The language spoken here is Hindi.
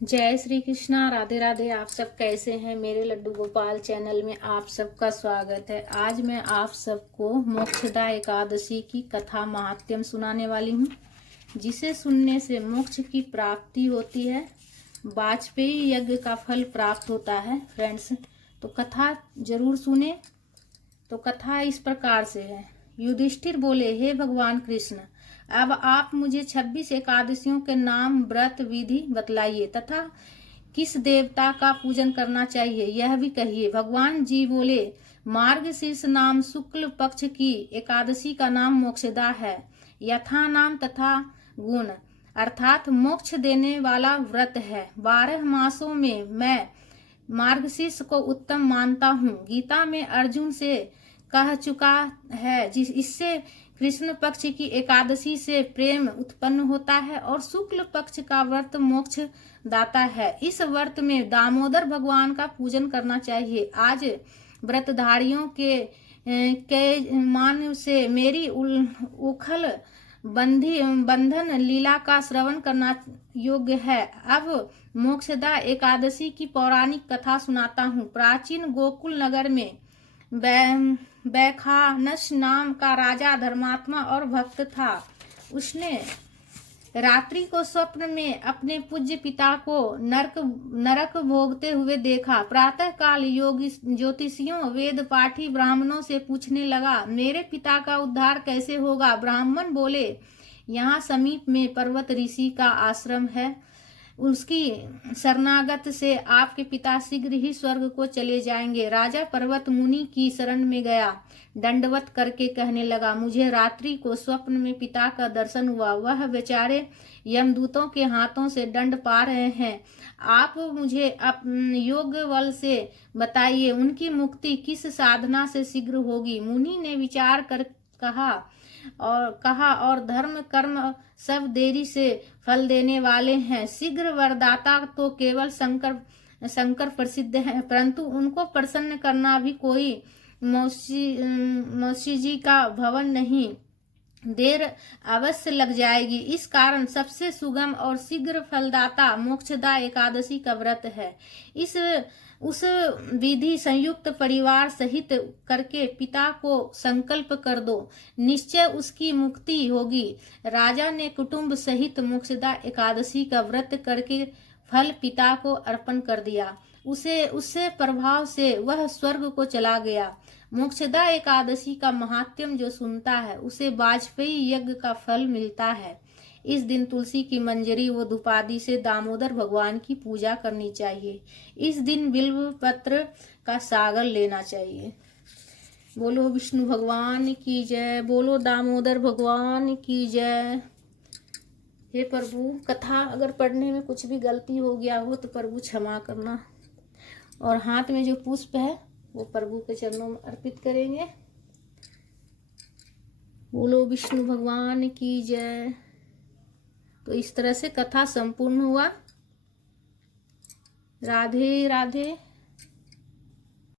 जय श्री कृष्णा। राधे राधे। आप सब कैसे हैं? मेरे लड्डू गोपाल चैनल में आप सबका स्वागत है। आज मैं आप सबको मोक्षदा एकादशी की कथा महात्म्य सुनाने वाली हूँ, जिसे सुनने से मोक्ष की प्राप्ति होती है, वाजपेयी यज्ञ का फल प्राप्त होता है। फ्रेंड्स, तो कथा जरूर सुने। तो कथा इस प्रकार से है। युधिष्ठिर बोले, हे भगवान कृष्ण, अब आप मुझे 26 एकादशियों के नाम, व्रत, विधि बतलाइए तथा किस देवता का पूजन करना चाहिए यह भी कहिए। भगवान जी बोले, मार्गशीर्ष नाम शुक्ल पक्ष की एकादशी का नाम मोक्षदा है। यथा नाम तथा गुण अर्थात मोक्ष देने वाला व्रत है। 12 मासों में मैं मार्गशीर्ष को उत्तम मानता हूँ। गीता में अर्जुन से कह चुका है, इससे कृष्ण पक्ष की एकादशी से प्रेम उत्पन्न होता है और शुक्ल पक्ष का व्रत मोक्ष दाता है। इस व्रत में दामोदर भगवान का पूजन करना चाहिए। आज व्रतधारियों के मान से मेरी उखल बंधन लीला का श्रवण करना योग्य है। अब मोक्षदा एकादशी की पौराणिक कथा सुनाता हूँ। प्राचीन गोकुल नगर में बैखानस नाम का राजा धर्मात्मा और भक्त था। उसने रात्रि को स्वप्न में अपने पूज्य पिता को नरक भोगते हुए देखा। प्रातः काल योगी ज्योतिषियों, वेद पाठी ब्राह्मणों से पूछने लगा, मेरे पिता का उद्धार कैसे होगा? ब्राह्मण बोले, यहाँ समीप में पर्वत ऋषि का आश्रम है, उसकी शरणागत से आपके पिता शीघ्र ही स्वर्ग को चले जाएंगे। राजा पर्वत मुनि की शरण में गया, दंडवत करके कहने लगा, मुझे रात्रि को स्वप्न में पिता का दर्शन हुआ। वह बेचारे यमदूतों के हाथों से दंड पा रहे हैं। आप मुझे योग बल से बताइए, उनकी मुक्ति किस साधना से शीघ्र होगी? मुनि ने विचार कर कहा और धर्म कर्म सब देरी से फल देने वाले हैं। शीघ्र वरदाता तो केवल शंकर प्रसिद्ध है, परंतु उनको प्रसन्न करना भी कोई मौसी जी का भवन नहीं। देर अवश्य लग जाएगी। इस कारण सबसे सुगम और शीघ्र फलदाता मोक्षदा एकादशी का व्रत है। उस विधि संयुक्त परिवार सहित करके पिता को संकल्प कर दो, निश्चय उसकी मुक्ति होगी। राजा ने कुटुंब सहित मोक्षदा एकादशी का व्रत करके फल पिता को अर्पण कर दिया। उससे प्रभाव से वह स्वर्ग को चला गया। मोक्षदा एकादशी का महात्म्य जो सुनता है, उसे वाजपेयी यज्ञ का फल मिलता है। इस दिन तुलसी की मंजरी व धूपादि से दामोदर भगवान की पूजा करनी चाहिए। इस दिन बिल्व पत्र का सागर लेना चाहिए। बोलो विष्णु भगवान की जय, बोलो दामोदर भगवान की जय। हे प्रभु, कथा अगर पढ़ने में कुछ भी गलती हो गया हो तो प्रभु क्षमा करना। और हाथ में जो पुष्प है वो प्रभु के चरणों में अर्पित करेंगे। बोलो विष्णु भगवान की जय। तो इस तरह से कथा संपूर्ण हुआ। राधे राधे।